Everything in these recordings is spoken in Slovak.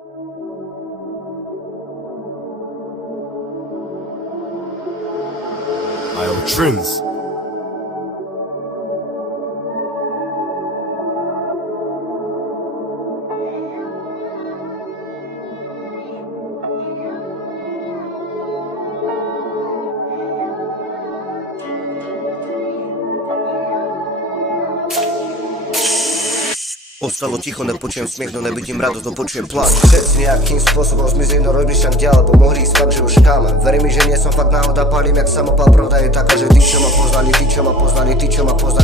I am Trims. Ostalo ticho, nepočujem smiech, no nevidím radosť, no počujem pláč. Všetci nejakým spôsobom zmizli, no rozmýšľam ďalej, bo mohli ísť fakt, že už kámem. Verím mi, že nie som fakt náhoda, palím jak samopal. Pravda je taká, že tí, čo ma poznali,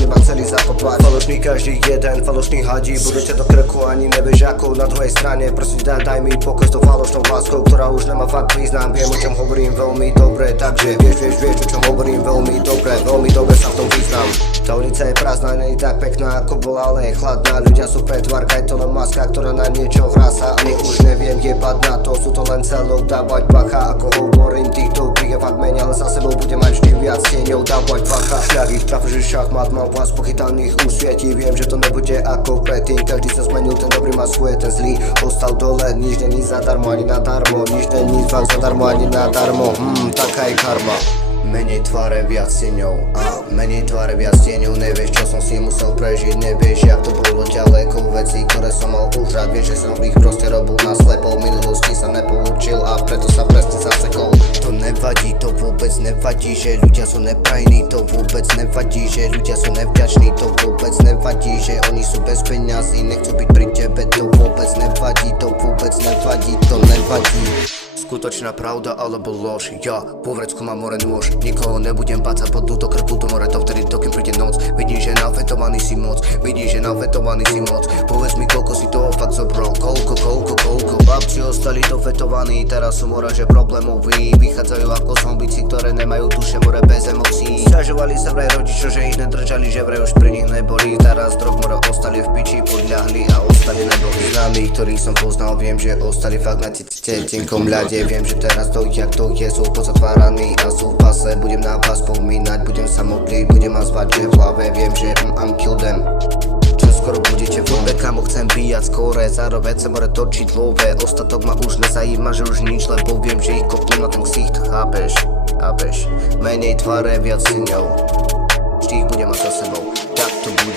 ma chceli zakopať. Falošný každý jeden, falošný hadí, budú ťa do krku, ani nevieš ako. Na druhej strane, prosím daj mi pokoj s tou falošnou láskou, ktorá už nemá fakt význam. Viem, o čom hovorím veľmi dobre, takže vieš, o čom hovorím veľmi dobre sa v tom význam. Tá ulica je prázdna, nie je tak pekná ako bola, ale je chladná. Ľudia sú pretvárka, je to len maska, ktorá na niečo hrá sa. Ani už neviem jebať na to, sú to len celok, dávať bacha. Ako hovorím, tých dobrých je fakt menej, ale za sebou budem mať vždy viac tieňov, dávať bacha. Šľak ich trafí, že šachmat, mám vás pochytaných usvietí. Viem, že to nebude ako predtým, každý sa zmenil, ten dobrý má svoje, ten zlý ostal dole. Nič není zadarmo, ani nadarmo, nič není fakt zadarmo, ani nadarmo. Taká je karma. Menej tváre, viac tieňov menej tváre, viac tieňov. Nevieš, čo som si musel prežiť, nevieš, jak to bolo ďaleko. Veci, ktoré som mal už rád, vieš, že som ich proste robil naslepo. V minulosti sa nepoučil a preto sa presne zasekol. To nevadí, to vôbec nevadí, že ľudia sú neprajní. To vôbec nevadí, že ľudia sú nevďační. To vôbec nevadí, že oni sú bez peňazí, nechcú byť pri tebe. To vôbec nevadí, to vôbec nevadí, to nevadí. Skutočná pravda alebo lož, ja po vrecku mám more nôž. Nikoho nebudem bácať pod túto krku do more, to vtedy dokým príde noc. Vidíš, že nafetovaný si moc, povedz mi, koľko si toho fakt zobral. Koľko babci ostali dofetovaní, teraz sú more, že problémoví. Vychádzajú ako zombici, ktoré nemajú duše, more bez emócií. Sťažovali sa vraj rodičo, že ich nedržali, že vraj už pri nich neboli. Teraz drog more ostali v piči, podľahli a ostali neboli. Známi, ktorých som poznal, viem, že ostali fakt na tenkom ľade. Viem, že teraz to, jak to je, sú pozatváraní a sú v pase. Budem na vás spomínať, budem sa modliť, budem ma zvať, že v hlave viem, že I'm kill them. Čo skoro budete v love, kamo chcem bíjať skore, zároveň sa more točiť love. Ostatok ma už nezajíma, že už nič, lebo viem, že ich kopnem na ten ksicht, chápeš? Menej tváre, viac tieňov, vždy ich budem mať za sebou, tak to bude.